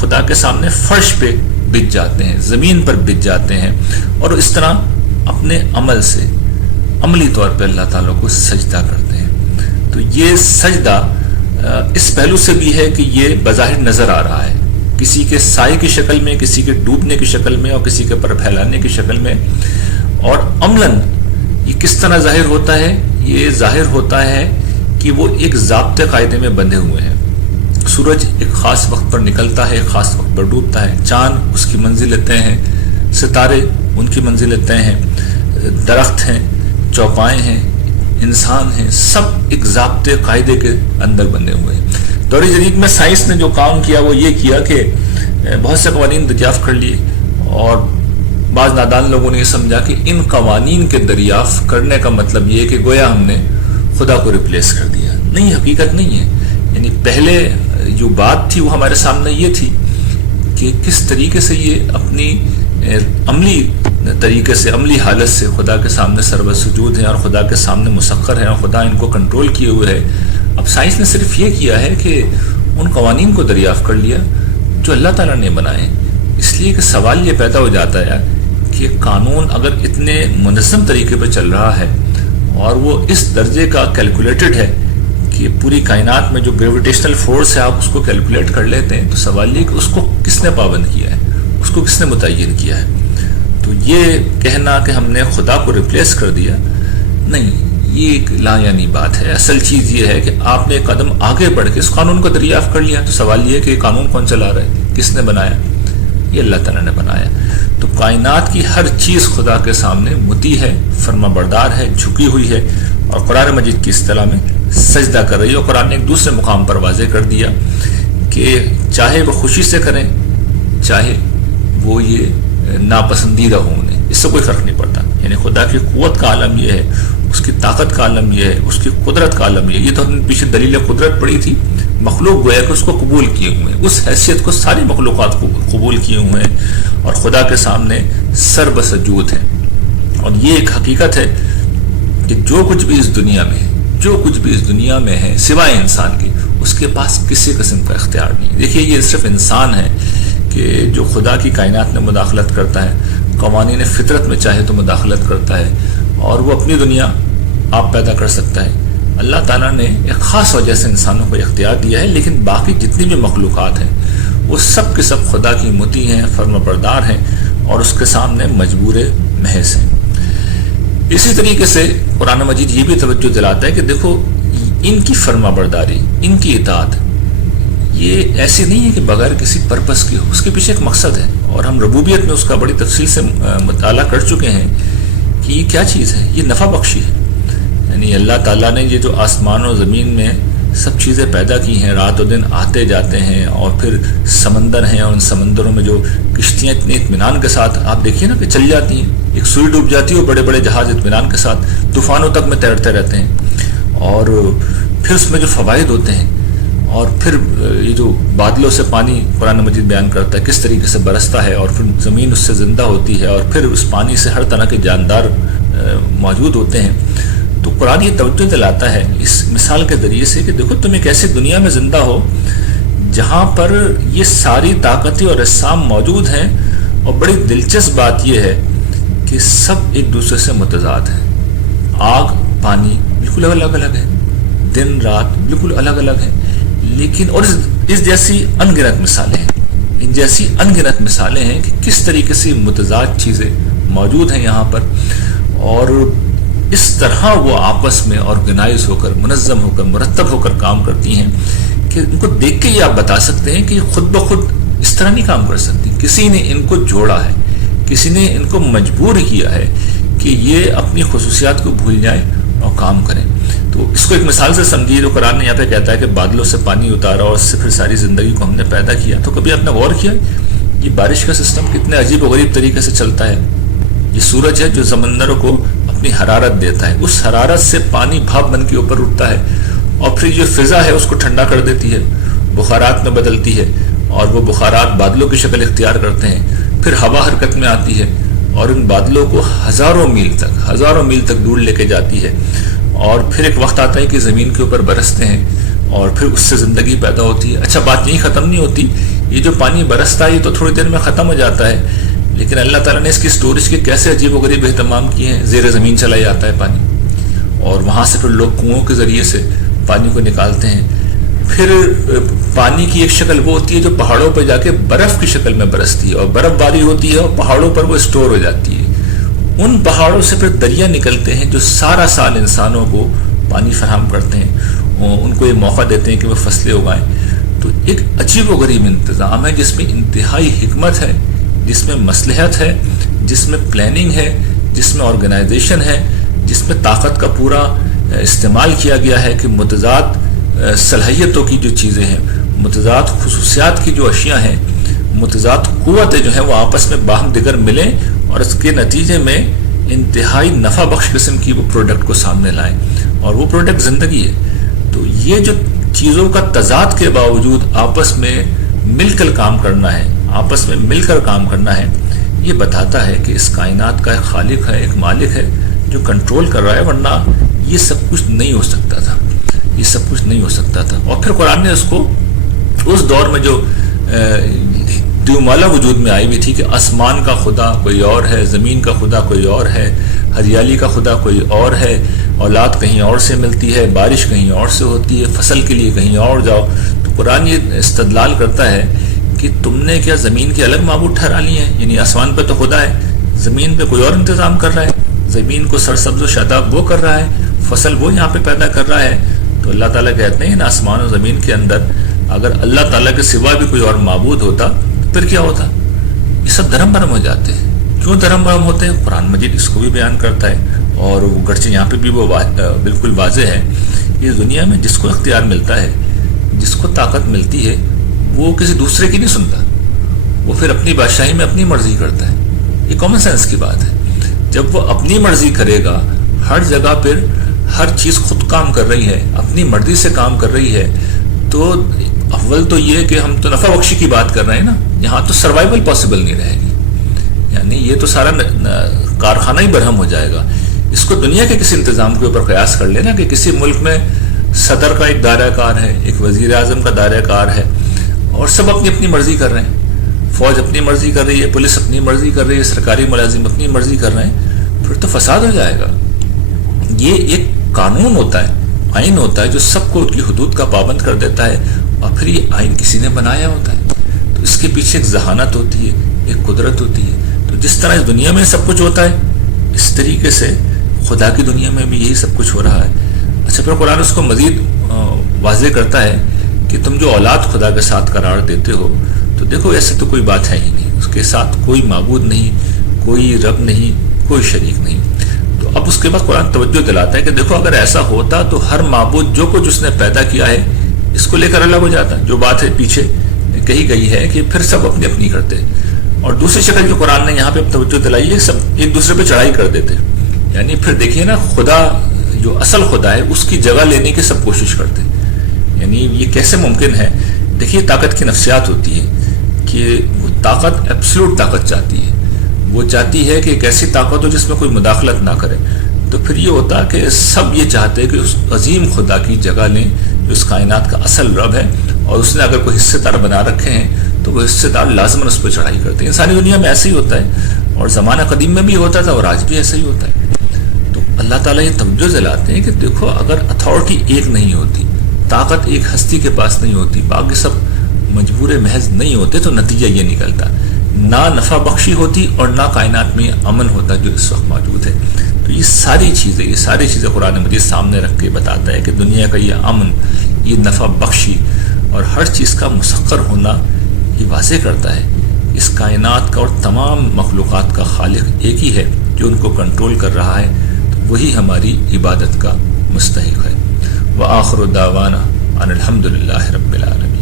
خدا کے سامنے فرش پہ بچ جاتے ہیں، زمین پر بچ جاتے ہیں، اور اس طرح اپنے عمل سے عملی طور پہ اللہ تعالیٰ کو سجدہ کرتے ہیں۔ تو یہ سجدہ اس پہلو سے بھی ہے کہ یہ بظاہر نظر آ رہا ہے، کسی کے سائے کی شکل میں، کسی کے ڈوبنے کی شکل میں، اور کسی کے پر پھیلانے کی شکل میں، اور عملاً یہ کس طرح ظاہر ہوتا ہے؟ یہ ظاہر ہوتا ہے کہ وہ ایک ضابطے قاعدے میں بندھے ہوئے ہیں۔ سورج ایک خاص وقت پر نکلتا ہے، ایک خاص وقت پر ڈوبتا ہے، چاند اس کی منزل طے ہیں، ستارے ان کی منزل طے ہیں، درخت ہیں، چوپائے ہیں، انسان ہیں، سب ایک ضابطے قاعدے کے اندر بندھے ہوئے ہیں۔ دور جدید میں سائنس نے جو کام کیا وہ یہ کیا کہ بہت سے قوانین دریافت کر لیے، اور بعض نادان لوگوں نے یہ سمجھا کہ ان قوانین کے دریافت کرنے کا مطلب یہ کہ گویا ہم نے خدا کو ریپلیس کر دیا۔ نہیں، حقیقت نہیں ہے۔ یعنی پہلے جو بات تھی وہ ہمارے سامنے یہ تھی کہ کس طریقے سے یہ اپنی عملی طریقے سے، عملی حالت سے خدا کے سامنے سرو سجود ہیں اور خدا کے سامنے مسخر ہیں اور خدا ان کو کنٹرول کیے ہوئے ہے۔ اب سائنس نے صرف یہ کیا ہے کہ ان قوانین کو دریافت کر لیا جو اللہ تعالیٰ نے بنائے۔ اس لیے کہ سوال یہ پیدا ہو جاتا ہے کہ قانون اگر اتنے منظم طریقے پہ چل رہا ہے اور وہ اس درجے کا کیلکولیٹڈ ہے کہ پوری کائنات میں جو گریویٹیشنل فورس ہے آپ اس کو کیلکولیٹ کر لیتے ہیں، تو سوال یہ کہ اس کو کس نے پابند کیا ہے، اس کو کس نے متعین کیا ہے؟ تو یہ کہنا کہ ہم نے خدا کو ریپلیس کر دیا، نہیں، یہ ایک لا یعنی بات ہے۔ اصل چیز یہ ہے کہ آپ نے ایک قدم آگے بڑھ کے اس قانون کو دریافت کر لیا۔ تو سوال یہ ہے کہ یہ قانون کون چلا رہا ہے، کس نے بنایا؟ یہ اللہ تعالیٰ نے بنایا۔ تو کائنات کی ہر چیز خدا کے سامنے مطیع ہے، فرما بردار ہے، جھکی ہوئی ہے، اور قرآن مجید کی اصطلاح میں سجدہ کر رہی ہے۔ اور قرآن نے ایک دوسرے مقام پر واضح کر دیا کہ چاہے وہ خوشی سے کریں، چاہے وہ یہ ناپسندیدہ ہوں، انہیں اس سے کوئی فرق نہیں پڑتا۔ یعنی خدا کی قوت کا عالم یہ ہے، اس کی طاقت کا عالم یہ ہے، اس کی قدرت کا عالم یہ ہے۔ یہ تو ہم نے پیچھے دلیل قدرت پڑھی تھی، مخلوق گویا کہ اس کو قبول کیے ہوئے ہیں، اس حیثیت کو ساری مخلوقات کو قبول کیے ہوئے ہیں اور خدا کے سامنے سر بسجود ہیں۔ اور یہ ایک حقیقت ہے کہ جو کچھ بھی اس دنیا میں ہے، جو کچھ بھی اس دنیا میں ہے سوائے انسان کے، اس کے پاس کسی قسم کا اختیار نہیں۔ دیکھیے، یہ صرف انسان ہے کہ جو خدا کی کائنات میں مداخلت کرتا ہے، قوانین فطرت میں چاہے تو مداخلت کرتا ہے، اور وہ اپنی دنیا آپ پیدا کر سکتا ہے۔ اللہ تعالیٰ نے ایک خاص وجہ سے انسانوں کو اختیار دیا ہے، لیکن باقی جتنی بھی مخلوقات ہیں وہ سب کے سب خدا کی مطیع ہیں، فرما بردار ہیں، اور اس کے سامنے مجبور محض ہیں۔ اسی طریقے سے قرآن مجید یہ بھی توجہ دلاتا ہے کہ دیکھو، ان کی فرما برداری، ان کی اطاعت، یہ ایسی نہیں ہے کہ بغیر کسی پرپس کے ہو، اس کے پیچھے ایک مقصد ہے، اور ہم ربوبیت میں اس کا بڑی تفصیل سے مطالعہ کر چکے ہیں کہ یہ کیا چیز ہے۔ یہ نفع بخشی ہے۔ یعنی اللہ تعالیٰ نے یہ جو آسمان و زمین میں سب چیزیں پیدا کی ہیں، رات و دن آتے جاتے ہیں، اور پھر سمندر ہیں، اور ان سمندروں میں جو کشتیاں اتنے اطمینان کے ساتھ آپ دیکھیے نا کہ چل جاتی ہیں، ایک سوئی ڈوب جاتی ہے، اور بڑے بڑے جہاز اطمینان کے ساتھ طوفانوں تک میں تیرتے رہتے ہیں، اور پھر اس میں جو فوائد ہوتے ہیں، اور پھر یہ جو بادلوں سے پانی قرآن مجید بیان کرتا ہے کس طریقے سے برستا ہے، اور پھر زمین اس سے زندہ ہوتی ہے، اور پھر اس پانی سے ہر طرح کے جاندار موجود ہوتے ہیں۔ تو قرآن یہ توجہ دلاتا ہے اس مثال کے ذریعے سے کہ دیکھو، تم ایک ایسی دنیا میں زندہ ہو جہاں پر یہ ساری طاقتیں اور اجسام موجود ہیں، اور بڑی دلچسپ بات یہ ہے کہ سب ایک دوسرے سے متضاد ہیں۔ آگ، پانی بالکل الگ الگ ہے، دن رات بالکل الگ الگ ہیں، لیکن اور اس جیسی ان گنت مثالیں ہیں، ان جیسی ان گنت مثالیں ہیں کہ کس طریقے سے متضاد چیزیں موجود ہیں یہاں پر، اور اس طرح وہ آپس میں آرگنائز ہو کر، منظم ہو کر، مرتب ہو کر کام کرتی ہیں کہ ان کو دیکھ کے یہ آپ بتا سکتے ہیں کہ خود بخود اس طرح نہیں کام کر سکتی، کسی نے ان کو جوڑا ہے، کسی نے ان کو مجبور کیا ہے کہ یہ اپنی خصوصیات کو بھول جائیں اور کام کریں۔ تو اس کو ایک مثال سے سمجھیے، جو قرآن نے یہاں پہ کہتا ہے کہ بادلوں سے پانی اتارا اور اس سے پھر ساری زندگی کو ہم نے پیدا کیا۔ تو کبھی آپ نے غور کیا یہ بارش کا سسٹم کتنے عجیب و غریب طریقے سے چلتا ہے؟ یہ سورج ہے جو سمندروں کو اپنی حرارت دیتا ہے، اس حرارت سے پانی بھاپ بن کے اوپر اٹھتا ہے، اور پھر جو فضا ہے اس کو ٹھنڈا کر دیتی ہے، بخارات میں بدلتی ہے، اور وہ بخارات بادلوں کی شکل اختیار کرتے ہیں، پھر ہوا حرکت میں آتی ہے اور ان بادلوں کو ہزاروں میل تک دور لے کے جاتی ہے، اور پھر ایک وقت آتا ہے کہ زمین کے اوپر برستے ہیں، اور پھر اس سے زندگی پیدا ہوتی ہے۔ اچھا بات یہی ختم نہیں ہوتی، یہ جو پانی برستا ہے یہ تو تھوڑی دیر میں ختم ہو جاتا ہے، لیکن اللہ تعالیٰ نے اس کی سٹوریج کے کیسے عجیب و غریب اہتمام کیے ہیں۔ زیر زمین چلا جاتا ہے پانی، اور وہاں سے پھر لوگ کنوؤں کے ذریعے سے پانی کو نکالتے ہیں۔ پھر پانی کی ایک شکل وہ ہوتی ہے جو پہاڑوں پہ جا کے برف کی شکل میں برستی ہے، اور برف باری ہوتی ہے اور پہاڑوں پر وہ اسٹور ہو جاتی ہے۔ ان پہاڑوں سے پھر دریا نکلتے ہیں جو سارا سال انسانوں کو پانی فراہم کرتے ہیں، ان کو یہ موقع دیتے ہیں کہ وہ فصلیں اگائیں۔ تو ایک عجیب و غریب انتظام ہے جس میں انتہائی حکمت ہے، جس میں مصلحت ہے، جس میں پلاننگ ہے، جس میں آرگنائزیشن ہے، جس میں طاقت کا پورا استعمال کیا گیا ہے کہ متضاد صلاحیتوں کی جو چیزیں ہیں، متضاد خصوصیات کی جو اشیاء ہیں، متضاد قوتیں جو ہیں وہ آپس میں باہم دیگر ملیں اور اس کے نتیجے میں انتہائی نفع بخش قسم کی وہ پروڈکٹ کو سامنے لائیں، اور وہ پروڈکٹ زندگی ہے۔ تو یہ جو چیزوں کا تضاد کے باوجود آپس میں مل کر کام کرنا ہے، آپس میں مل کر کام کرنا ہے، یہ بتاتا ہے کہ اس کائنات کا ایک خالق ہے، ایک مالک ہے جو کنٹرول کر رہا ہے، ورنہ یہ سب کچھ نہیں ہو سکتا تھا، یہ سب کچھ نہیں ہو سکتا تھا۔ اور پھر قرآن نے اس کو اس دور میں جو دیومالا وجود میں آئی ہوئی تھی کہ آسمان کا خدا کوئی اور ہے، زمین کا خدا کوئی اور ہے، ہریالی کا خدا کوئی اور ہے، اولاد کہیں اور سے ملتی ہے، بارش کہیں اور سے ہوتی ہے، فصل کے لیے کہیں اور جاؤ، تو قرآن یہ استدلال کرتا ہے کہ تم نے کیا زمین کے الگ معبود ٹھہرا لیے ہیں؟ یعنی آسمان پہ تو خدا ہے، زمین پہ کوئی اور انتظام کر رہا ہے، زمین کو سرسبز و شاداب وہ کر رہا ہے، فصل وہ یہاں پہ پیدا کر رہا ہے۔ تو اللہ تعالیٰ کہتے ہیں ان آسمان و زمین کے اندر اگر اللہ تعالیٰ کے سوا بھی کوئی اور معبود ہوتا پھر کیا ہوتا؟ یہ سب دھرم برہم ہو جاتے ہیں۔ کیوں دھرم برہم ہوتے ہیں؟ قرآن مجید اس کو بھی بیان کرتا ہے، اور گرچہ یہاں پہ بھی وہ بالکل واضح ہے۔ یہ دنیا میں جس کو اختیار ملتا ہے، جس کو طاقت ملتی ہے، وہ کسی دوسرے کی نہیں سنتا، وہ پھر اپنی بادشاہی میں اپنی مرضی کرتا ہے۔ یہ کامن سینس کی بات ہے۔ جب وہ اپنی مرضی کرے گا، ہر جگہ پھر ہر چیز خود کام کر رہی ہے، اپنی مرضی سے کام کر رہی ہے، تو اول تو یہ کہ ہم تو نفع بخشی کی بات کر رہے ہیں نا، یہاں تو سروائیول پاسبل نہیں رہے گی، یعنی یہ تو سارا کارخانہ ہی برہم ہو جائے گا۔ اس کو دنیا کے کسی انتظام کے اوپر قیاس کر لینا کہ کسی ملک میں صدر کا ایک دائرہ کار ہے، ایک وزیر اعظم کا دائرہ کار ہے، اور سب اپنی اپنی مرضی کر رہے ہیں، فوج اپنی مرضی کر رہی ہے، پولیس اپنی مرضی کر رہی ہے، سرکاری ملازم اپنی مرضی کر رہے ہیں، پھر تو فساد ہو جائے گا۔ یہ ایک قانون ہوتا ہے، آئین ہوتا ہے جو سب کو ان کی حدود کا پابند کر دیتا ہے، اور پھر یہ آئین کسی نے بنایا ہوتا ہے، تو اس کے پیچھے ایک ذہانت ہوتی ہے، ایک قدرت ہوتی ہے۔ تو جس طرح اس دنیا میں سب کچھ ہوتا ہے، اس طریقے سے خدا کی دنیا میں بھی یہی سب کچھ ہو رہا ہے۔ اچھا پھر قرآن اس کو مزید واضح کرتا ہے کہ تم جو اولاد خدا کے ساتھ قرار دیتے ہو، تو دیکھو ایسے تو کوئی بات ہے ہی نہیں، اس کے ساتھ کوئی معبود نہیں، کوئی رب نہیں، کوئی شریک نہیں۔ تو اب اس کے بعد قرآن توجہ دلاتا ہے کہ دیکھو اگر ایسا ہوتا تو ہر معبود جو کچھ اس نے پیدا کیا ہے اس کو لے کر الگ ہو جاتا۔ جو بات ہے پیچھے کہی گئی ہے کہ پھر سب اپنی اپنی کرتے، اور دوسری شکل جو قرآن نے یہاں پہ توجہ دلائی ہے، سب ایک دوسرے پہ چڑھائی کر دیتے، یعنی پھر دیکھیے نا خدا جو اصل خدا ہے اس کی جگہ لینے کی سب کوشش کرتے، یعنی یہ کیسے ممکن ہے؟ دیکھیے طاقت کی نفسیات ہوتی ہے کہ وہ طاقت ایبسلوٹ طاقت چاہتی ہے، وہ چاہتی ہے کہ ایک ایسی طاقت ہو جس میں کوئی مداخلت نہ کرے۔ تو پھر یہ ہوتا کہ سب یہ چاہتے کہ اس عظیم خدا کی جگہ لیں جو اس کائنات کا اصل رب ہے، اور اس نے اگر کوئی حصے دار بنا رکھے ہیں تو وہ حصے دار لازماً اس پہ چڑھائی کرتے ہیں۔ انسانی دنیا میں ایسے ہی ہوتا ہے، اور زمانہ قدیم میں بھی ہوتا تھا اور آج بھی ایسا ہی ہوتا ہے۔ تو اللہ تعالیٰ یہ توجہ دلاتے ہیں کہ دیکھو اگر اتھارٹی ایک نہیں ہوتی، طاقت ایک ہستی کے پاس نہیں ہوتی، باقی سب مجبور محض نہیں ہوتے، تو نتیجہ یہ نکلتا نہ نفع بخشی ہوتی اور نہ کائنات میں امن ہوتا جو اس وقت موجود ہے۔ تو یہ ساری چیزیں قرآن مجید سامنے رکھ کے بتاتا ہے کہ دنیا کا یہ امن، یہ نفع بخشی اور ہر چیز کا مسخر ہونا یہ واضح کرتا ہے اس کائنات کا اور تمام مخلوقات کا خالق ایک ہی ہے جو ان کو کنٹرول کر رہا ہے، تو وہی ہماری عبادت کا مستحق ہے۔ وآخر دعوانا ان الحمد للہ رب العالمین۔